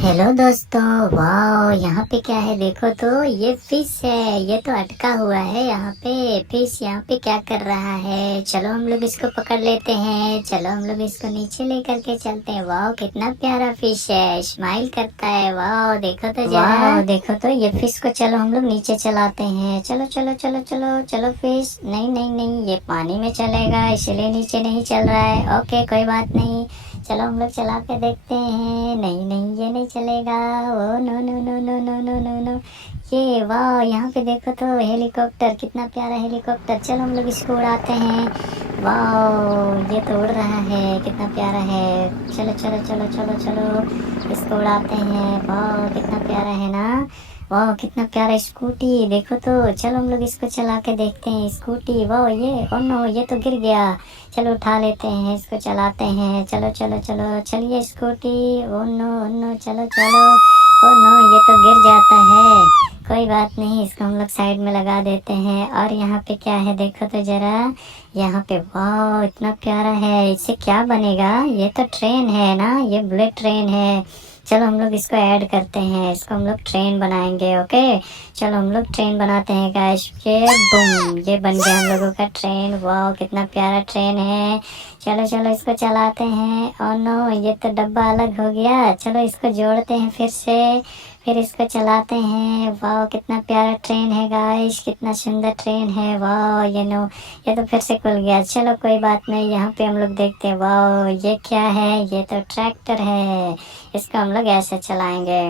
Hello दोस्तों, वाह यहाँ पे क्या है देखो तो ये फिश है। ये तो अटका हुआ है यहाँ पे। फिश यहाँ पे क्या कर रहा है? चलो हम लोग इसको पकड़ लेते हैं। चलो हम लोग इसको नीचे लेकर के चलते हैं। वाह कितना प्यारा फिश है, स्माइल करता है। वाह देखो तो जरा, वाह देखो तो ये फिश को चलो हम लोग नीचे चलाते हैं। चलो चलो चलो चलो चलो फिश, नहीं नहीं नहीं ये पानी में चलेगा इसलिए नीचे नहीं चल रहा है। ओके कोई बात नहीं, चलो हम लोग चला के देखते हैं। नहीं नहीं ये नहीं चलेगा। Oh no no no no no no no no. ये वाह यहाँ पे देखो तो हेलीकॉप्टर, कितना प्यारा हेलीकॉप्टर। चलो हम लोग इसको उड़ाते हैं। वाह ये तो उड़ रहा है, कितना प्यारा है। चलो चलो चलो चलो चलो इसको उड़ाते हैं। वाह कितना प्यारा है ना। वाह कितना प्यारा स्कूटी देखो तो। चलो हम लोग इसको चला के देखते हैं। स्कूटी, वाह ये ओ नो ये तो गिर गया। चलो उठा लेते हैं, इसको चलाते हैं। चलो चलो चलो चलिए स्कूटी। ओ नो चलो चलो। ओ नो ये तो गिर जाता है। कोई बात नहीं, इसको हम लोग साइड में लगा देते हैं। और यहाँ पे क्या है देखो तो जरा। यहाँ पे वाह इतना प्यारा है। इससे क्या बनेगा? ये तो ट्रेन है ना, ये बुलेट ट्रेन है। चलो हम लोग इसको ऐड करते हैं, इसको हम लोग ट्रेन बनाएंगे। ओके चलो हम लोग ट्रेन बनाते हैं गाइस। ये बूम, ये बन गया हम लोगों का ट्रेन। वाह कितना प्यारा ट्रेन है। चलो चलो इसको चलाते हैं। और नो ये तो डब्बा अलग हो गया। चलो इसको जोड़ते हैं फिर से, फिर इसको चलाते हैं। वाह कितना प्यारा ट्रेन है गाइस, कितना सुंदर ट्रेन है। वाह ये नो ये तो फिर से खुल गया। चलो कोई बात नहीं, यहाँ पे हम लोग देखते हैं। वाह ये क्या है? ये तो ट्रैक्टर है, इसको हम लोग ऐसे चलाएंगे।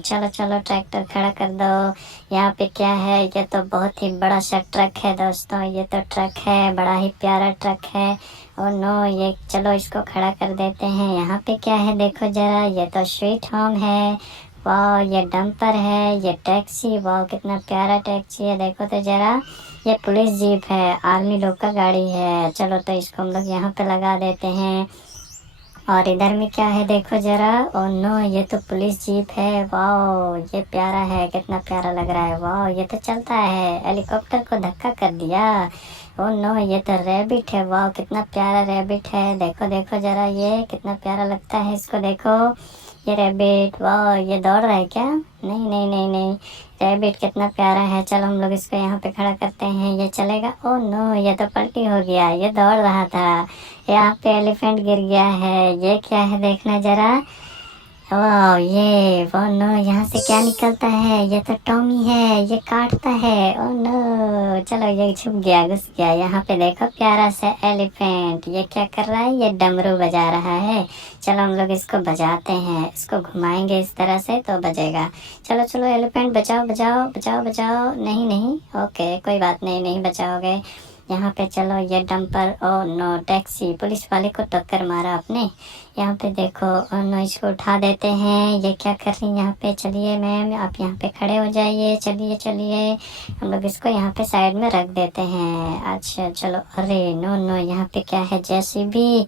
चलो चलो ट्रैक्टर खड़ा कर दो। यहाँ पे क्या है? ये तो बहुत ही बड़ा सा ट्रक है दोस्तों। ये तो ट्रक है, बड़ा ही प्यारा ट्रक है। और नो ये चलो इसको खड़ा कर देते हैं। यहाँ पे क्या है देखो जरा, ये तो स्वीट होम है। वाह ये डंपर है, ये टैक्सी। वाह कितना प्यारा टैक्सी है देखो तो जरा। ये पुलिस जीप है, आर्मी लोग का गाड़ी है। चलो तो इसको हम लोग यहाँ पे लगा देते हैं। और इधर में क्या है देखो जरा। ओ नो ये तो पुलिस जीप है। वाह ये प्यारा है, कितना प्यारा लग रहा है। वाह ये तो चलता है, हेलीकॉप्टर को धक्का कर दिया। ओ नो ये तो रैबिट है। वाह कितना प्यारा रैबिट है। देखो देखो जरा, ये कितना प्यारा लगता है, इसको देखो। ये रैबिट, वाह ये दौड़ रहा है क्या? नहीं नहीं नहीं नहीं, रैबिट कितना प्यारा है। चलो हम लोग इसको यहाँ पे खड़ा करते हैं, ये चलेगा। ओ नो ये तो पलटी हो गया, ये दौड़ रहा था। यहाँ पे एलिफेंट गिर गया है। ये क्या है देखना जरा। वाह ये ओ नो यहाँ से क्या निकलता है? ये तो टॉमी है, ये काटता है। ओ नो चलो ये छुप गया, घुस गया। यहाँ पे देखो प्यारा सा एलिफेंट, ये क्या कर रहा है? ये डमरू बजा रहा है। चलो हम लोग इसको बजाते हैं, इसको घुमाएंगे इस तरह से तो बजेगा। चलो चलो एलिफेंट बचाओ बचाओ बचाओ बचाओ। नहीं नहीं ओके कोई बात नहीं, नहीं बचाओगे। यहाँ पे चलो ये dumper, oh no taxi, police वाले को टक्कर मारा आपने। यहाँ पे देखो ओ नो इसको उठा देते हैं। ये क्या कर रही है यहाँ पे? चलिए मैम आप यहाँ पे खड़े हो जाइए। चलिए चलिए हम लोग इसको यहाँ पे साइड में रख देते हैं। अच्छा चलो, अरे नो नो यहाँ पे क्या है? जेसीबी।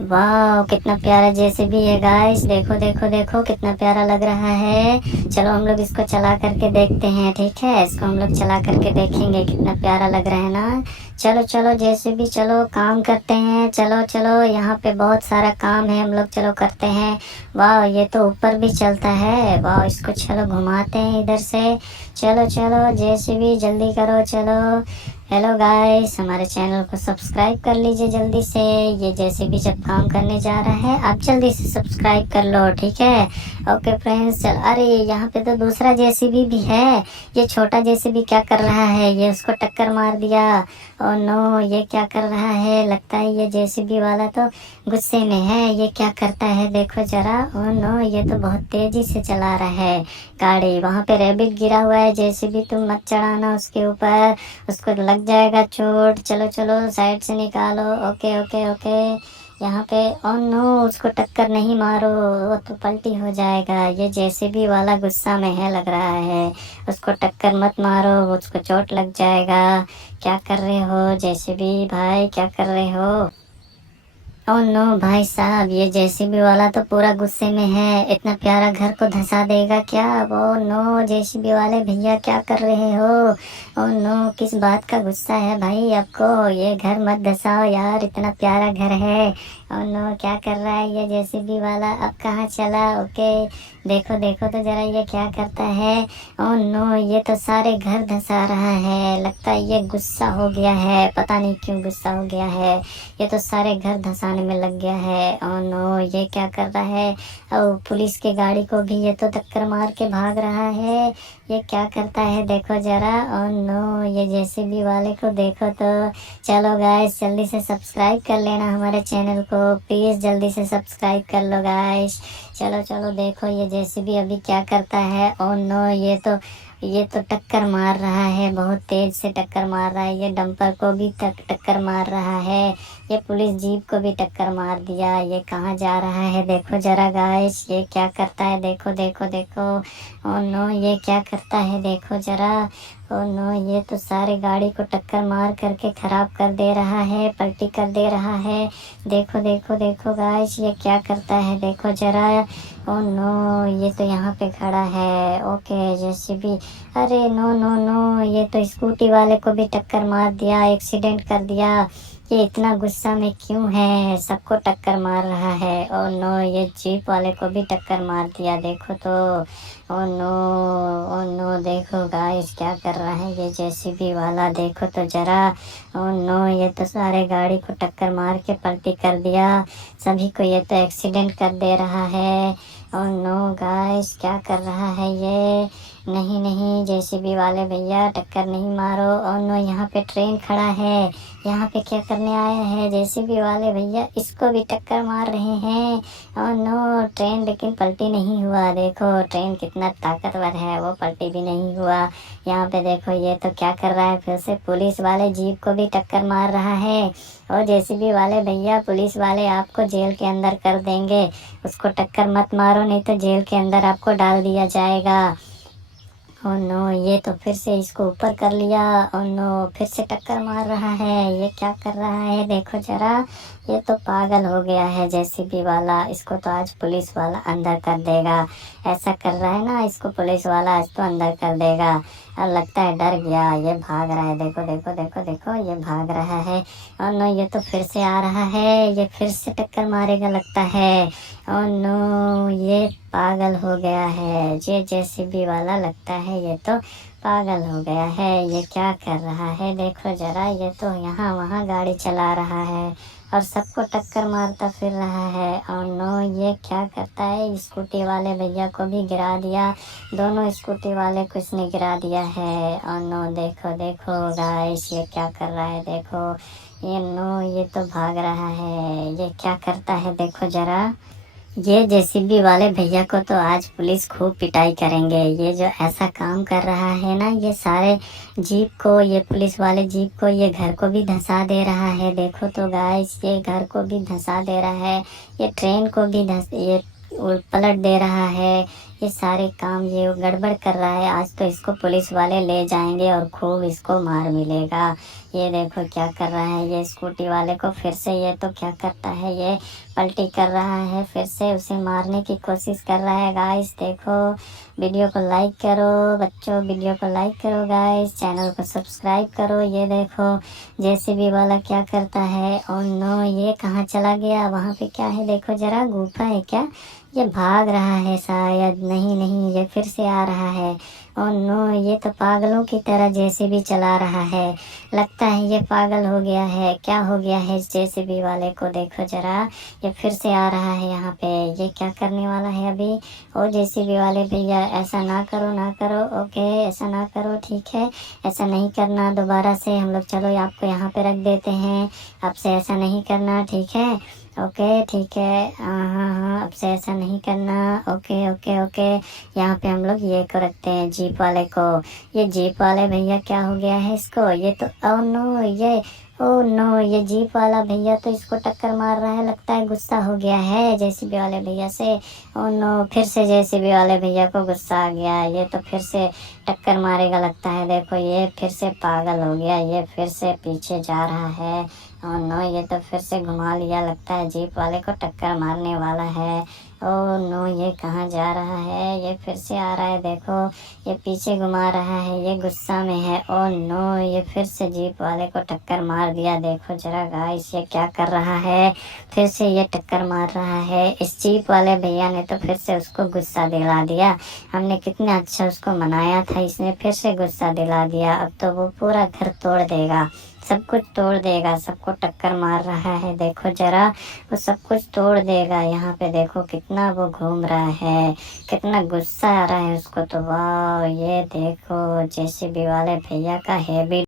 वाह कितना प्यारा जेसीबी है गाइस, देखो देखो देखो कितना प्यारा लग रहा है। चलो हम लोग इसको चला करके देखते हैं। ठीक है इसको हम लोग चला करके देखेंगे, कितना प्यारा लग रहा है ना। चलो चलो जेसीबी चलो काम करते हैं। चलो चलो यहाँ पे बहुत सारा काम है, हम लोग चलो करते हैं। वाह ये तो ऊपर भी चलता है। वाह इसको चलो घुमाते हैं इधर से। चलो चलो जेसीबी जल्दी करो चलो। हेलो गाइस, हमारे चैनल को सब्सक्राइब कर लीजिए जल्दी से। ये जैसे भी जब काम करने जा रहा है आप जल्दी से सब्सक्राइब कर लो, ठीक है। ओके फ्रेंड्स चल, अरे यहाँ पे तो दूसरा जेसीबी भी है। ये छोटा जेसीबी क्या कर रहा है? ये उसको टक्कर मार दिया। ओ नो ये क्या कर रहा है? लगता है ये जेसीबी वाला तो गुस्से में है। ये क्या करता है देखो जरा। ओ नो ये तो बहुत तेजी से चला रहा है गाड़ी। वहाँ पे रैबिट गिरा हुआ है, जेसीबी तुम मत चढ़ाना उसके ऊपर, उसको लग जाएगा चोट। चलो चलो साइड से निकालो। ओके ओके ओके यहाँ पे। ओ नो उसको टक्कर नहीं मारो, वो तो पलटी हो जाएगा। ये जेसीबी वाला गुस्सा में है लग रहा है, उसको टक्कर मत मारो, उसको चोट लग जाएगा। क्या कर रहे हो जेसीबी भाई, क्या कर रहे हो? ओ नो भाई साहब, ये जेसीबी वाला तो पूरा गुस्से में है। इतना प्यारा घर को धंसा देगा क्या? ओ नो जेसीबी वाले भैया क्या कर रहे हो? ओ नो किस बात का गुस्सा है भाई आपको? ये घर मत धसाओ यार, इतना प्यारा घर है। और नो क्या कर रहा है ये जेसीबी वाला, अब कहाँ चला। ओके देखो देखो तो जरा ये क्या करता है। ओह नो ये तो सारे घर धंसा रहा है, लगता है ये गुस्सा हो गया है, पता नहीं क्यों गुस्सा हो गया है। ये तो सारे घर धंसाने में लग गया है। ओह नो ये क्या कर रहा है। और पुलिस की गाड़ी को भी ये तो टक्कर मार के भाग रहा है। ये क्या करता है देखो जरा। ओह नो ये जेसीबी वाले को देखो तो। चलो गाइस जल्दी से सब्सक्राइब कर लेना हमारे चैनल को, प्लीज जल्दी से सब्सक्राइब कर लो गाइस। चलो चलो देखो ये जेसीबी अभी क्या करता है। ओह नो ये तो टक्कर मार रहा है, बहुत तेज से टक्कर मार रहा है। ये डंपर को भी टक्कर मार रहा है, ये पुलिस जीप को भी टक्कर मार दिया। ये कहाँ जा रहा है देखो जरा गाइस, ये क्या करता है देखो देखो देखो। ओह नो ये क्या करता है देखो जरा। ओह नो ये तो सारे गाड़ी को टक्कर मार करके खराब कर दे रहा है, पलटी कर दे रहा है। देखो देखो देखो गाइस ये क्या करता है देखो जरा। ओह नो ये तो यहाँ पे खड़ा है। ओके जेसीबी, अरे नो नो नो ये तो स्कूटी वाले को भी टक्कर मार दिया, एक्सीडेंट कर दिया। ये इतना गुस्सा में क्यों है, सबको टक्कर मार रहा है। ओह नो ये जीप वाले को भी टक्कर मार दिया देखो तो। ओह नो, ओह नो देखो गाइस क्या कर रहा है ये जेसीबी वाला, देखो तो जरा। ओह नो ये तो सारे गाड़ी को टक्कर मार के पलटी कर दिया, सभी को ये तो एक्सीडेंट कर दे रहा है। ओह नो गाइस क्या कर रहा है ये। नहीं नहीं जेसीबी वाले भैया टक्कर नहीं मारो। ओह नो यहाँ पे ट्रेन खड़ा है, यहाँ पे क्या करने आया है जेसीबी वाले भैया, इसको भी टक्कर मार रहे हैं। ओह नो ट्रेन लेकिन पलटी नहीं हुआ, देखो ट्रेन कितना ताकतवर है, वो पलटी भी नहीं हुआ। यहाँ पे देखो ये तो क्या कर रहा है, फिर से पुलिस वाले जीप को भी टक्कर मार रहा है। और जेसीबी वाले भैया पुलिस वाले आपको जेल के अंदर कर देंगे, उसको टक्कर मत मारो नहीं तो जेल के अंदर आपको डाल दिया जाएगा। ओह नो ये तो फिर से इसको ऊपर कर लिया। ओह नो फिर से टक्कर मार रहा है, ये क्या कर रहा है देखो जरा। ये तो पागल हो गया है जेसीबी वाला, इसको तो आज पुलिस वाला अंदर कर देगा। ऐसा कर रहा है ना, इसको पुलिस वाला आज तो अंदर कर देगा। और लगता है डर गया, ये भाग रहा है, देखो देखो देखो देखो ये भाग रहा है। ओह नो ये तो फिर से आ रहा है, ये फिर से टक्कर मारेगा लगता है। ओह नो ये पागल हो गया है, ये जेसीबी वाला लगता है ये तो पागल हो गया है। ये क्या कर रहा है देखो जरा, ये तो यहाँ वहाँ गाड़ी चला रहा है और सबको टक्कर मारता फिर रहा है। और नो ये क्या करता है, स्कूटी वाले भैया को भी गिरा दिया, दोनों स्कूटी वाले को इसने गिरा दिया है। और नो देखो देखो गाइस ये क्या कर रहा है देखो। ये नो ये तो भाग रहा है, ये क्या करता है देखो जरा। ये जेसीबी वाले भैया को तो आज पुलिस खूब पिटाई करेंगे, ये जो ऐसा काम कर रहा है ना, ये सारे जीप को, ये पुलिस वाले जीप को, ये घर को भी धंसा दे रहा है। देखो तो गाइस ये घर को भी धंसा दे रहा है, ये ट्रेन को भी ये पलट दे रहा है। ये सारे काम ये गड़बड़ कर रहा है, आज तो इसको पुलिस वाले ले जाएंगे और खूब इसको मार मिलेगा। ये देखो क्या कर रहा है ये स्कूटी वाले को, फिर से ये तो क्या करता है, ये पलटी कर रहा है, फिर से उसे मारने की कोशिश कर रहा है। गाइस देखो वीडियो को लाइक करो बच्चों, वीडियो को लाइक करो गाइस, चैनल को सब्सक्राइब करो। ये देखो जेसीबी वाला क्या करता है। और नो ये कहाँ चला गया, वहाँ पे क्या है देखो जरा, गुफा है क्या, ये भाग रहा है शायद, नहीं नहीं ये फिर से आ रहा है। और नो ये तो पागलों की तरह जेसीबी चला रहा है, लगता है ये पागल हो गया है। क्या हो गया है इस जेसीबी वाले को देखो जरा, ये फिर से आ रहा है यहाँ पे, ये क्या करने वाला है अभी। ओ जेसीबी वाले भैया ऐसा ना करो ना करो, ओके ऐसा ना करो, ठीक है ऐसा नहीं करना दोबारा से, हम लोग चलो आपको यहाँ पे रख देते हैं, आपसे ऐसा नहीं करना, ठीक है ओके ठीक है, हाँ हाँ हाँ अब से ऐसा नहीं करना, ओके ओके ओके। यहाँ पे हम लोग ये को रखते हैं जीप वाले को। ये जीप वाले भैया क्या हो गया है इसको, ये तो ओ नो ये जीप वाला भैया तो इसको टक्कर मार रहा है, लगता है गुस्सा हो गया है जेसीबी वाले भैया से। ओ नो फिर से जेसीबी वाले भैया को गुस्सा आ गया, ये तो फिर से टक्कर मारेगा लगता है। देखो ये फिर से पागल हो गया, ये फिर से पीछे जा रहा है। और नो ये तो फिर से घुमा लिया, लगता है जीप वाले को टक्कर मारने वाला है। ओ नो, ये कहाँ जा रहा है? ये फिर से आ रहा है, देखो ये पीछे घुमा रहा है, ये गुस्सा में है। ओ नो, ये फिर से जीप वाले को टक्कर मार दिया। देखो जरा गाइस, ये क्या कर रहा है? फिर से ये टक्कर मार रहा है। इस जीप वाले भैया ने तो फिर से उसको गुस्सा दिला दिया। हमने कितना अच्छा उसको मनाया था, इसने फिर से गुस्सा दिला दिया। अब तो वो पूरा घर तोड़ देगा, सब कुछ तोड़ देगा। सबको टक्कर मार रहा है, देखो जरा, वो सब कुछ तोड़ देगा। यहाँ पे देखो कितना वो घूम रहा है, कितना गुस्सा आ रहा है उसको तो। वाह, ये देखो जेसीबी वाले भैया का हैबिट।